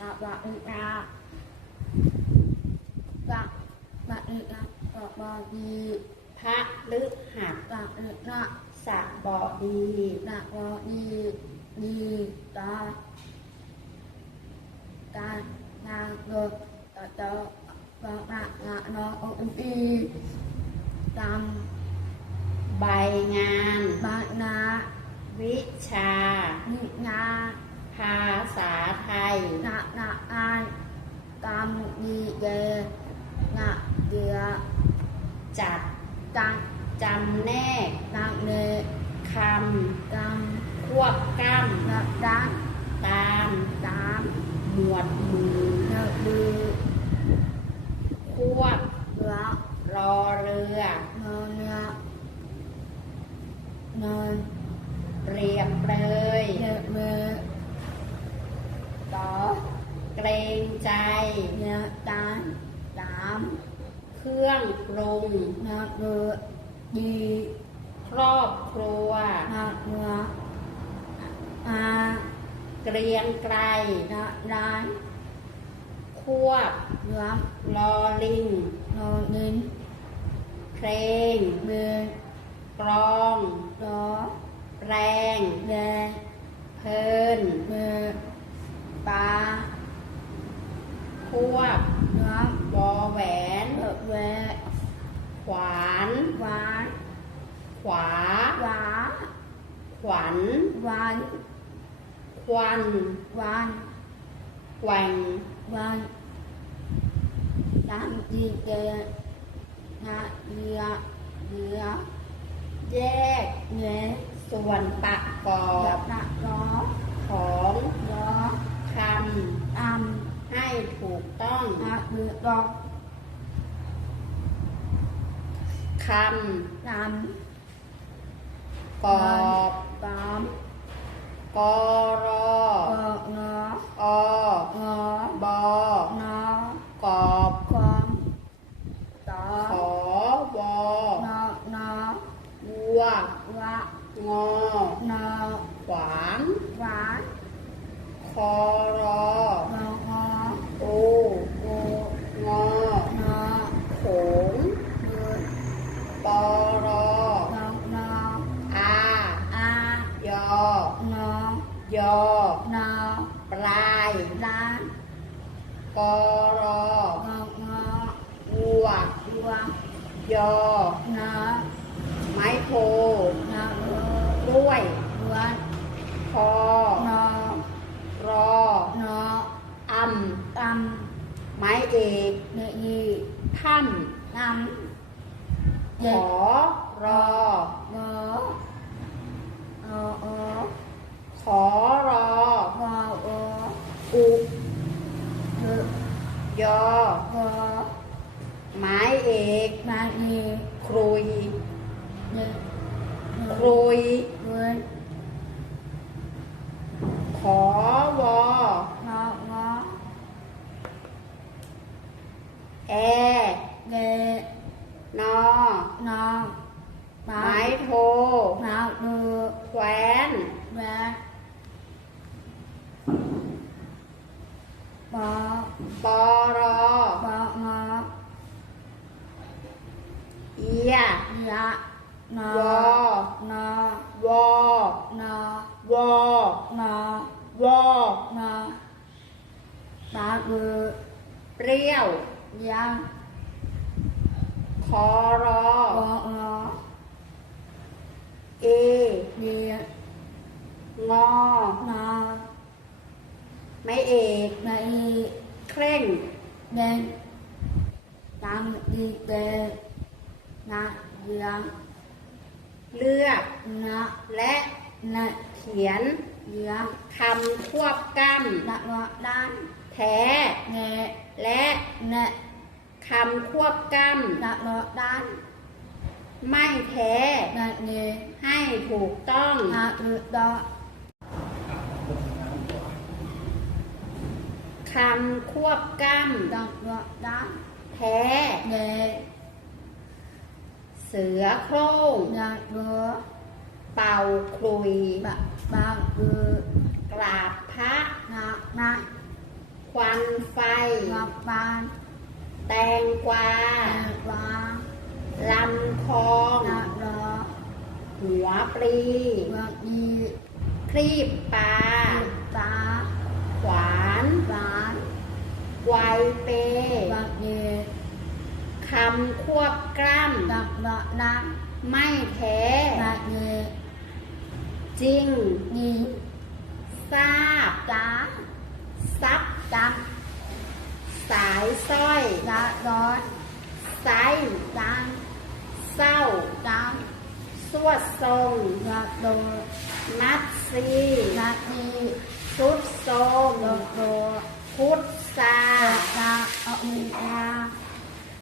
กะบะอึกะกะบะอึกะกะบะดีพระฤหัสกะอึกะสบดีกะบะดีดีตาการงานเกิดตะเตะบะบะงะนอองอีตามใบงานบะนาวิชา นิงา ภาษาไทยนะนะอานกามดีเยนะเดียจัดจังจำแนกนังเนคกังำควบกล้นักดังำตามตามหมวดหมู่เนดือควบเรือรอเรือเนเนื้อเนินเปรียบเลยเนเมต่อเกรงใจเนื้อตานตามเครื่องปรุงเนื้อเรือดีครอบครัวนื้อเนื้ออาเกรียงไกรนื้อร้านควบเนื้อลอลิงนอนนินเพลงเบือกลองรอแรงแดงเพลิน เบือปลา ค วบเนื้อวอแหวนเบิดแวะขวานหวานขวา หวาขวัญหวานควันหวานแหว่งหวานน้ำดีเจนาเรือเรือแยกเนื้อส่วนประกอแบบบละล้อของล้อคอำำให้ถูกต้อง อาเบือดอกคน้ำกำอบตามกอร นอปลายร้านกอรององอวัววัวยอนอไม้โพนอเบือกล้วยวันคอนอรอนออตำไม้เอกำเนยีถ้น้ำำเย็ขดอรอวอเออเออ ขอรอวอเอออุเดือยอวอไม้เอกมานีครุยเดือครุยเดือน ขอวอ งองอ แอ เด นอน อมา ไม้โท มาเดือ แขวน แวะปอ ปอรอ ปองอ เอีย ยะ นอวอนอวอนอวอนอวอนอตาเบือเปรี้ยวยังคอรอปองอเอเดียงอนอไม่เอกในเคร่งเดนตามดีเดนะยัง เลือกนะและนะเขียนยังคำควบกล้ละวะด้านำแท้เนและเนคำควบกล้ละวะด้านำไม่แท้นะเนให้ถูกต้องนะหรือดอคำควบกล้ดังวะด้านำแท้เน เสือโคร่งนะเบือเป่าคลุยบะบางเบือกราบพระนะนะควไฟงอกบานแตงกวาแตงกวาลำคองนาดอหัวปลีเมืองดีครีบปลาตาขวานบานไวเปเมือง ดีคำควบกล้ำดักดอน้ำไม่แท้ำนาดีจริงดีทราบจ้าซับจังสายสร้อยดาดอไซจังเศร้า จังสวดทรงดาโดมัดซีนาดีสุดโทรมโดโดพุทธาตาอมีอา